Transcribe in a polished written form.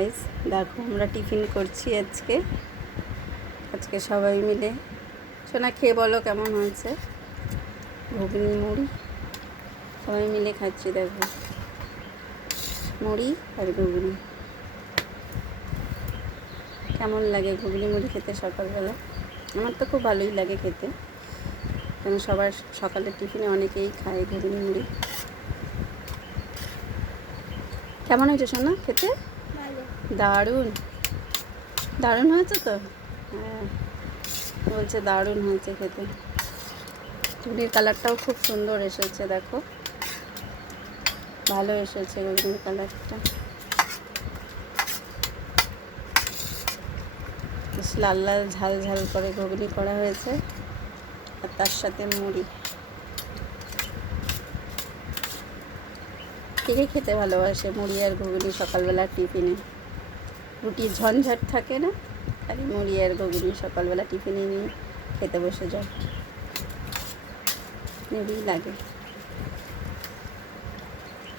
Guys দেখো আমরা tiffin করছি আজকে সবাই মিলে। সোনা খেয়ে বলো কেমন হয়েছে। ঘুগনি মুড়ি সবাই মিলে খাচ্ছি। দেখো মুড়ি আর ঘুগনি কেমন লাগে ঘুগনি মুড়ি খেতে সকালবেলা। আমার তো খুব ভালোই লাগে খেতে, কারণ সবার সকালের টিফিনে অনেকেই খায় ঘুগনি মুড়ি। কেমন হয়েছে সোনা খেতে? দারুণ দারুণ হয়েছে তো। হ্যাঁ বলছে দারুণ হয়েছে খেতে। ঘুগনির কালারটাও খুব সুন্দর এসেছে, দেখো ভালো এসেছে ঘুগনির কালারটা। বেশ লাল লাল ঝাল ঝাল করে ঘুগনি করা হয়েছে, আর তার সাথে মুড়ি। কে খেতে ভালোবাসে মুড়ি আর ঘুগনি সকালবেলা টিফিনে? রুটির ঝঞ্ঝাট থাকে না, খালি মুড়ি আর ঘুগনি সকালবেলা টিফিনে নিয়ে খেতে বসে যায়, হেভি লাগে।